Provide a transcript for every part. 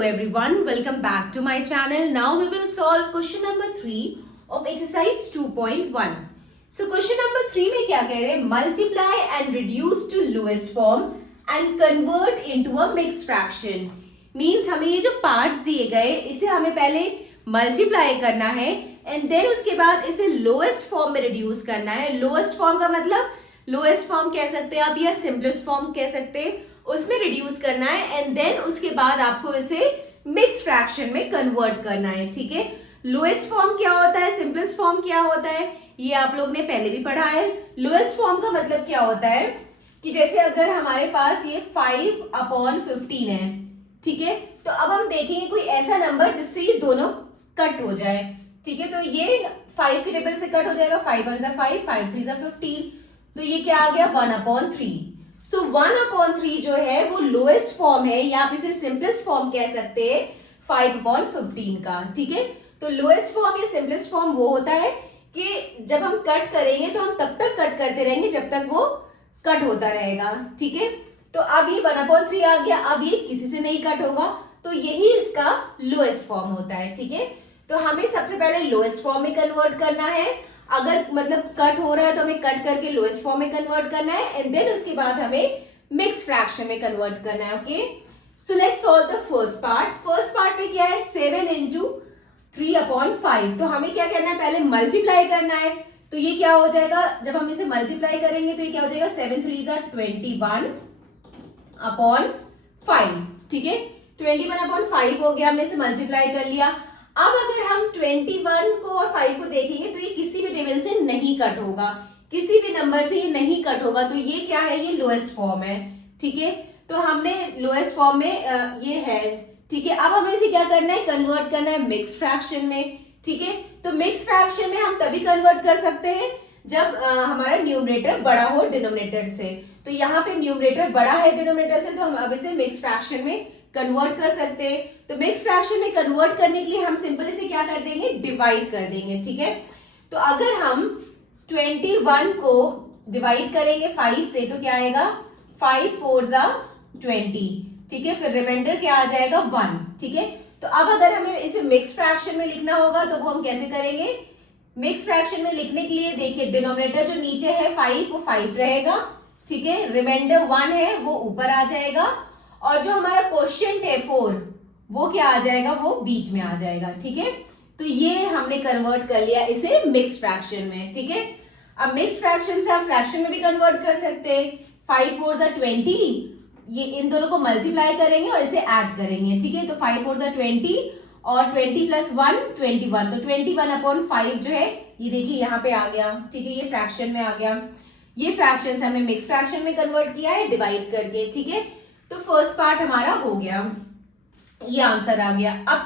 Hello everyone, welcome back to my channel. Now we will solve question number 3 of exercise 2.1. So question number 3 में क्या कह रहे हैं? Multiply and reduce to lowest form and convert into a mixed fraction. Means हमें ये जो parts दिए गए इसे हमें पहले multiply करना है and then उसके बाद इसे lowest form में reduce करना है. Lowest form का मतलब lowest form कह सकते हैं आप या simplest form कह सकते हैं, उसमें रिड्यूस करना है एंड देन उसके बाद आपको इसे मिक्स फ्रैक्शन में कन्वर्ट करना है. ठीक है, लोएस्ट फॉर्म क्या होता है, सिंपलेस्ट फॉर्म क्या होता है, ये आप लोग ने पहले भी पढ़ा है. लोएस्ट फॉर्म का मतलब क्या होता है कि जैसे अगर हमारे पास ये 5/15 है, ठीक है, तो अब हम देखेंगे कोई ऐसा नंबर जिससे ये दोनों कट हो जाए. ठीक है, तो ये 5 के टेबल से कट हो जाएगा. 5 1 ज़ा 5, 5 3 ज़ा 15, तो ये क्या आ गया 1/3. सो 1/3 जो है वो लोएस्ट फॉर्म है या आप इसे सिंपलेस्ट फॉर्म कह सकते हैं 5/15 का. ठीक है, तो लोएस्ट फॉर्म या सिंपलेस्ट फॉर्म वो होता है कि जब हम कट करेंगे तो हम तब तक कट करते रहेंगे जब तक वो कट होता रहेगा. ठीक है, तो अब ये 1/3 आ गया, अब ये किसी से नहीं कट होगा, तो यही इसका लोएस्ट फॉर्म होता है. ठीक है, तो हमें सबसे पहले लोएस्ट फॉर्म में कन्वर्ट करना है. अगर मतलब कट हो रहा है तो हमें कट करके लोएस्ट फॉर्म में कन्वर्ट करना है एंड देन उसके बाद हमें मिक्स फ्रैक्शन में कन्वर्ट करना है. Okay, so let's solve the first part. First part में क्या है 7 into 3/5. तो हमें क्या करना है, पहले मल्टीप्लाई करना है. तो ये क्या हो जाएगा, जब हम इसे मल्टीप्लाई करेंगे तो ये क्या हो जाएगा 7 3 ज़ा 21/5. ठीक है, 21/5 हो गया, हमने इसे मल्टीप्लाई कर लिया. अब अगर हम 21 को और 5 को देखेंगे तो ये किसी भी टेबल से नहीं कट होगा, किसी भी नंबर से ये नहीं कट होगा, तो ये क्या है, ये लोएस्ट फॉर्म है. ठीक है, तो हमने लोएस्ट फॉर्म में ये है. ठीक है, अब हमें इसे क्या करना है, कन्वर्ट करना है मिक्स फ्रैक्शन में. ठीक है, तो मिक्स फ्रैक्शन में हम तभी कन्वर्ट कर सकते हैं जब हमारा न्यूमरेटर बड़ा हो डिनोमिनेटर से. तो यहाँ पे न्यूमरेटर बड़ा है डिनोमिनेटर से, तो हम अब इसे मिक्स फ्रैक्शन में कन्वर्ट कर सकते हैं. तो मिक्स फ्रैक्शन में कन्वर्ट करने के लिए हम सिंपल इसे क्या कर देंगे, डिवाइड कर देंगे. ठीक है, तो अगर हम 21 को डिवाइड करेंगे 5 से तो क्या आएगा 5 4 ज़ा 20. ठीक है, फिर रिमाइंडर क्या आ जाएगा 1. ठीक है, तो अब अगर हमें इसे मिक्स फ्रैक्शन में लिखना होगा तो वो हम कैसे करेंगे. मिक्स फ्रैक्शन में लिखने के लिए देखिए डिनोमिनेटर जो नीचे है 5 वो 5 रहेगा. ठीक है, रिमाइंडर 1 है वो ऊपर आ जाएगा और जो हमारा क्वोशिएंट है 4 वो क्या आ जाएगा, वो बीच में आ जाएगा. ठीक है, तो ये हमने कन्वर्ट कर लिया इसे मिक्स फ्रैक्शन में. ठीक है, अब मिक्स फ्रैक्शन से आप फ्रैक्शन में भी कन्वर्ट कर सकते हैं. 5 4 ज़ा 20, ये इन दोनों को मल्टीप्लाई करेंगे और इसे ऐड करेंगे. ठीक है, तो 5 4 ज़ा 20 और 20 + 1 21, तो 21/5 जो है ये देखिए यहाँ पे आ गया. ठीक है, ये फ्रैक्शन में आ गया. ये फ्रैक्शन से हमने मिक्स फ्रैक्शन में कन्वर्ट किया है डिवाइड करके. ठीक है, तो फर्स्ट पार्ट हमारा हो गया, ये आंसर आ गया. अब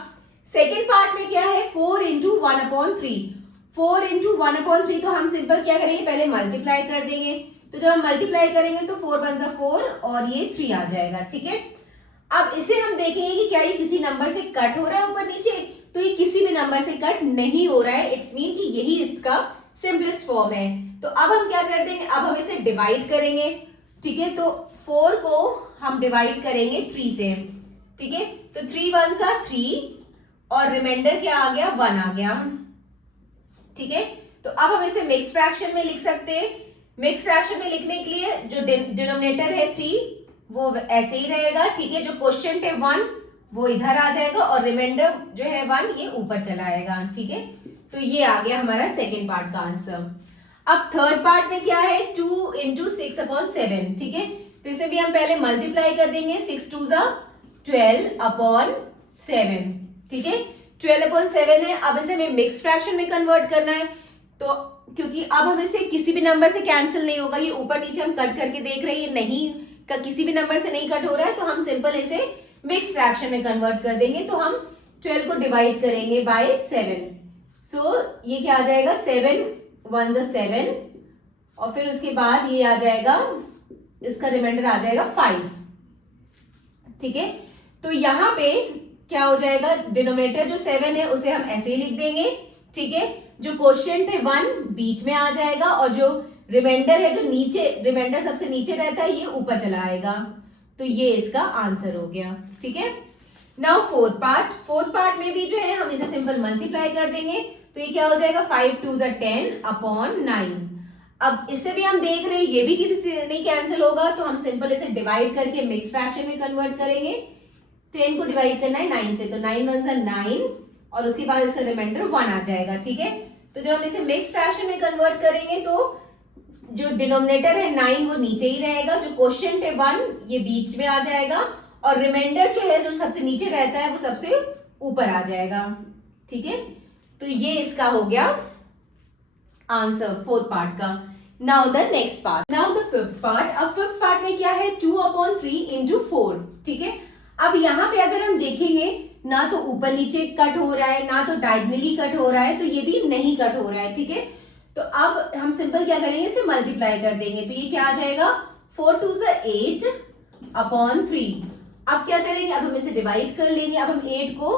सेकेंड पार्ट में क्या है 4 into 1/3. 4 into 1/3 तो हम सिंपल क्या करेंगे, पहले मल्टीप्लाई कर देंगे. तो जब हम मल्टीप्लाई करेंगे तो 4 1 ज़ा 4 और ये 3 आ जाएगा. ठीक है, अब इसे हम देखेंगे कि क्या ये किसी नंबर से कट हो रहा है ऊपर नीचे, तो ये किसी भी नंबर से कट नहीं हो रहा है. इट्स मीन कि यही इसका सिंपलेस्ट फॉर्म है. तो अब हम क्या कर देंगे, अब हम इसे डिवाइड करेंगे. ठीक है, तो 4 को हम डिवाइड करेंगे 3 से. ठीक है, तो 3 1 ज़ा 3 और रिमाइंडर क्या आ गया 1 आ गया. ठीक है, तो अब हम इसे मिक्स फ्रैक्शन में लिख सकते हैं. मिक्स फ्रैक्शन में लिखने के लिए जो डिनोमिनेटर है 3 वो ऐसे ही रहेगा. ठीक है, जो क्वोशिएंट है 1 वो इधर आ जाएगा और रिमाइंडर जो है 1 ये ऊपर चला आएगा. ठीक है, तो ये आ गया हमारा सेकेंड पार्ट का आंसर. अब थर्ड पार्ट में क्या है 2 into 6/7. ठीक है, तो इसे भी हम पहले मल्टीप्लाई कर देंगे. 6 2 ज़ा 12/7. ठीक है, 12/7 है. अब इसे हमें मिक्स फ्रैक्शन में कन्वर्ट करना है, तो क्योंकि अब हम इसे किसी भी नंबर से कैंसिल नहीं होगा, ये ऊपर नीचे हम कट करके देख रहे हैं, ये नहीं का किसी भी नंबर से नहीं कट हो रहा है, तो हम सिंपल इसे मिक्स फ्रैक्शन में कन्वर्ट कर देंगे. तो हम 12 को डिवाइड करेंगे बाय 7. सो ये क्या आ जाएगा 7 1 ज़ा 7 और फिर उसके बाद ये आ जाएगा, इसका रिमाइंडर आ जाएगा 5. ठीक है, तो यहाँ पे क्या हो जाएगा, डिनोमिनेटर जो 7 है उसे हम ऐसे ही लिख देंगे. ठीक है, जो क्वोशिएंट है 1 बीच में आ जाएगा और जो रिमाइंडर है जो नीचे, रिमाइंडर सबसे नीचे रहता है, ये ऊपर चला आएगा. तो ये इसका आंसर हो गया. ठीक है, नाउ फोर्थ पार्ट में भी जो है हम इसे सिंपल मल्टीप्लाई कर देंगे, तो ये क्या हो जाएगा 5 2 10 अपॉन 9। अब इसे भी हम देख रहे हैं ये भी किसी से नहीं कैंसिल होगा, तो हम सिंपल इसे डिवाइड करके मिक्स फ्रैक्शन में कन्वर्ट करेंगे। 10 को डिवाइड करना है 9 से, तो 9 1 जा 9 और उसके बाद इसका रिमाइंडर 1 आ जाएगा। ठीक है, तो जब हम इसे मिक्स फ्रैक्शन में कन्वर्ट करेंगे तो जो डिनोमिनेटर है 9 वो नीचे ही रहेगा, जो क्वोशिएंट है 1 ये बीच में आ जाएगा और रिमाइंडर जो है जो सबसे नीचे रहता है वो सबसे ऊपर आ जाएगा। ठीक है, तो ये इसका हो गया आंसर फोर्थ पार्ट का। Now the next part, now the fifth part. अब फिफ्थ पार्ट में क्या है 2/3 इंटू 4। ठीक है, अब यहाँ पे अगर हम देखेंगे ना तो ऊपर नीचे कट हो रहा है ना तो डायगोनली कट हो रहा है, तो ये भी नहीं कट हो रहा है। ठीक है, तो अब हम सिंपल क्या करेंगे इसे मल्टीप्लाई कर देंगे, तो ये क्या आ जाएगा 4 2 8 अपॉन 3। अब क्या करेंगे, अब हम इसे डिवाइड कर लेंगे। अब हम 8 को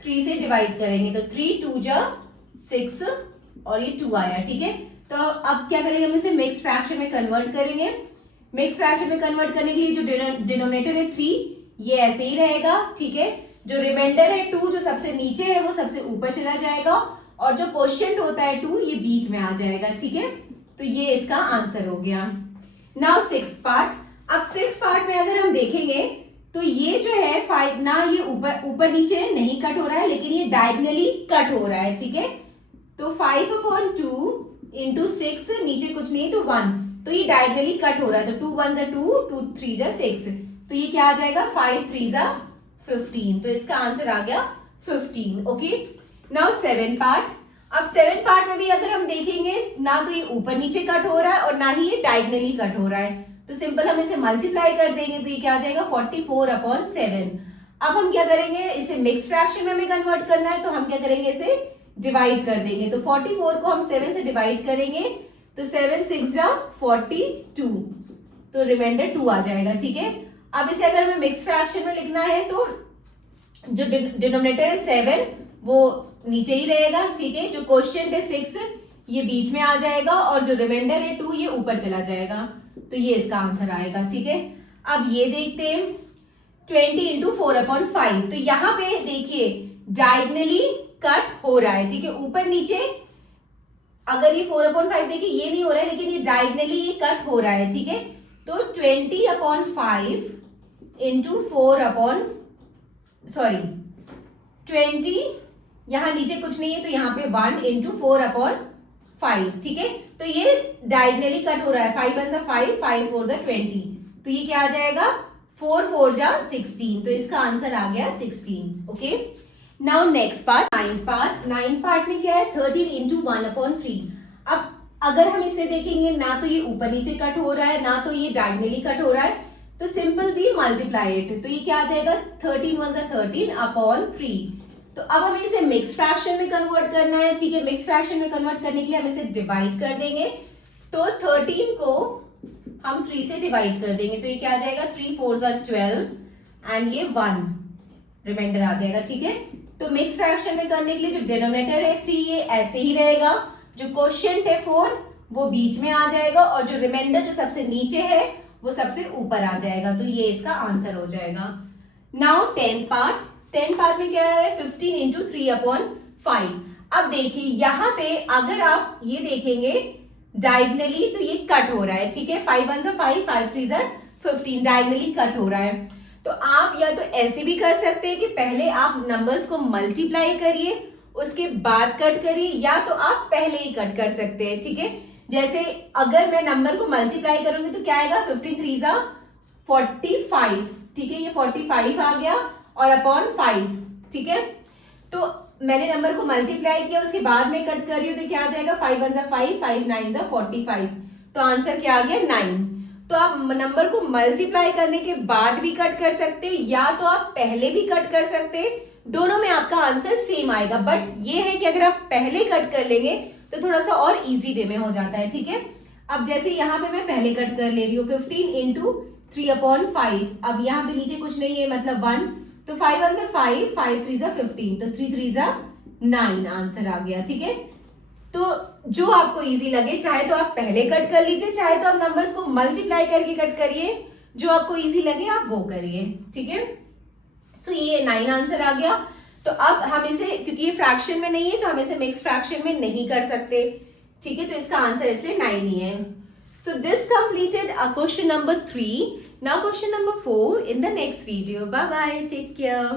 3 से डिवाइड करेंगे, तो 3 2 6 और ये 2 आया। ठीक है, तो अब क्या करेंगे हम इसे मिक्स फ्रैक्शन में कन्वर्ट करेंगे। मिक्स फ्रैक्शन में कन्वर्ट करने के लिए जो डिनोमिनेटर है 3 ये ऐसे ही रहेगा। ठीक है, जो रिमाइंडर है 2 जो सबसे नीचे है वो सबसे ऊपर चला जाएगा और जो क्वोशिएंट होता है 2 ये बीच में आ जाएगा। ठीक है, तो ये इसका आंसर हो गया। Now six part. अब सिक्स पार्ट में अगर हम देखेंगे तो ये जो है 5 ना ये ऊपर नीचे नहीं कट हो रहा है लेकिन ये डायगोनली कट हो रहा है। ठीक है, तो 5/2 इंटू 6 नीचे कुछ नहीं तो 1, तो ये डायगोनली कट हो रहा है, तो 2 1 2 2 3 6, तो ये क्या आ जाएगा 5 3 15, तो इसका आंसर आ गया 15। Okay, now seven part. अब सेवन पार्ट में भी अगर हम देखेंगे ना तो ये ऊपर नीचे कट हो रहा है और ना ही ये डायगोनली कट हो रहा है, तो सिंपल हम इसे मल्टीप्लाई कर देंगे, तो ये क्या आ जाएगा 44/7। अब हम क्या करेंगे इसे मिक्स फ्रैक्शन में हमें कन्वर्ट करना है, तो हम क्या करेंगे इसे डिवाइड कर देंगे, तो 44 को हम 7 से डिवाइड करेंगे, तो 7 6 42, तो रिमाइंडर 2 आ जाएगा। ठीक है, अब इसे अगर हमें मिक्स फ्रैक्शन में लिखना है तो जो डिनोमिनेटर है 7 वो नीचे ही रहेगा। ठीक है, जो क्वोशिएंट है 6 ये बीच में आ जाएगा और जो रिमाइंडर है 2 ये ऊपर चला जाएगा, तो ये इसका आंसर आएगा। ठीक है, अब ये देखते हैं 20 इंटू 4/5। तो यहाँ पे देखिए डायगोनली कट हो रहा है। ठीक है, ऊपर नीचे अगर ये 4/5 देखिए ये नहीं हो रहा है लेकिन ये डायगोनली ये कट हो रहा है। ठीक है, तो 20/5 इंटू 20 यहां नीचे कुछ नहीं है तो यहाँ पे 1 इंटू 4/5। ठीक है, तो ये डायगोनली कट हो रहा है, 5 1 5 5 4 20, तो ये क्या आ जाएगा 4 4 16, तो इसका आंसर आ गया 16। Okay, now next part nine part में क्या है 13 इंटू 1/3। अब अगर हम इसे देखेंगे ना तो ये ऊपर नीचे कट हो रहा है ना तो ये डायगोनली कट हो रहा है, तो सिंपल भी मल्टीप्लाई इट, तो ये क्या आ जाएगा 13 1 13/3। तो अब हमें इसे मिक्स फ्रैक्शन में कन्वर्ट करना है। ठीक है, मिक्स फ्रैक्शन में कन्वर्ट करने के लिए हम इसे डिवाइड कर देंगे, तो 13 को हम 3 से डिवाइड कर देंगे, तो ये क्या आ जाएगा 3 4 12 एंड ये 1 रिमाइंडर आ जाएगा। ठीक है, तो मिक्स फ्रैक्शन में करने के लिए जो डिनोमिनेटर है 3 ये ऐसे ही रहेगा, जो क्वोशिएंट है 4 वो बीच में आ जाएगा और जो रिमाइंडर जो सबसे नीचे है वो सबसे ऊपर आ जाएगा, तो ये इसका आंसर हो जाएगा। नाउ टेंथ पार्ट में क्या है 15 इंटू 3/5। अब देखिए यहाँ पे अगर आप ये देखेंगे डायगोनली तो ये कट हो रहा है। ठीक है, 5 1 5 5 3 15 डायगोनली कट हो रहा है, तो आप या तो ऐसे भी कर सकते हैं कि पहले आप नंबर्स को मल्टीप्लाई करिए उसके बाद कट करिए, या तो आप पहले ही कट कर सकते हैं। ठीक है, जैसे अगर मैं नंबर को मल्टीप्लाई करूंगी तो क्या आएगा 15 3 45। ठीक है, ये 45 आ गया और अपॉन 5। ठीक है, तो मैंने नंबर को मल्टीप्लाई किया उसके बाद में कट कर रही हूँ, तो क्या आ जाएगा 5 1 5 5 9 45, तो आंसर क्या आ गया 9। तो आप नंबर को मल्टीप्लाई करने के बाद भी कट कर सकते हैं या तो आप पहले भी कट कर सकते हैं, दोनों में आपका आंसर सेम आएगा, बट ये है कि अगर आप पहले कट कर लेंगे तो थोड़ा सा और इजी वे में हो जाता है। ठीक है, अब जैसे यहाँ पे मैं पहले कट कर ले रही हूँ 15 इंटू 3/5। अब यहाँ पे नीचे कुछ नहीं है मतलब 1, तो 5 1 5 5 3 15, तो 3 3 9 आंसर आ गया। ठीक है, तो जो आपको इजी लगे, चाहे तो आप पहले कट कर लीजिए, चाहे तो आप नंबर्स को मल्टीप्लाई करके कट करिए, जो आपको इजी लगे आप वो करिए। ठीक है, सो ये 9 आंसर आ गया। तो अब हम इसे, क्योंकि ये फ्रैक्शन में नहीं है तो हम इसे मिक्स फ्रैक्शन में नहीं कर सकते, ठीक है, तो इसका आंसर इसलिए 9 ही है। So this completed question number 3। Now question number 4 in the next video. Bye bye, take care.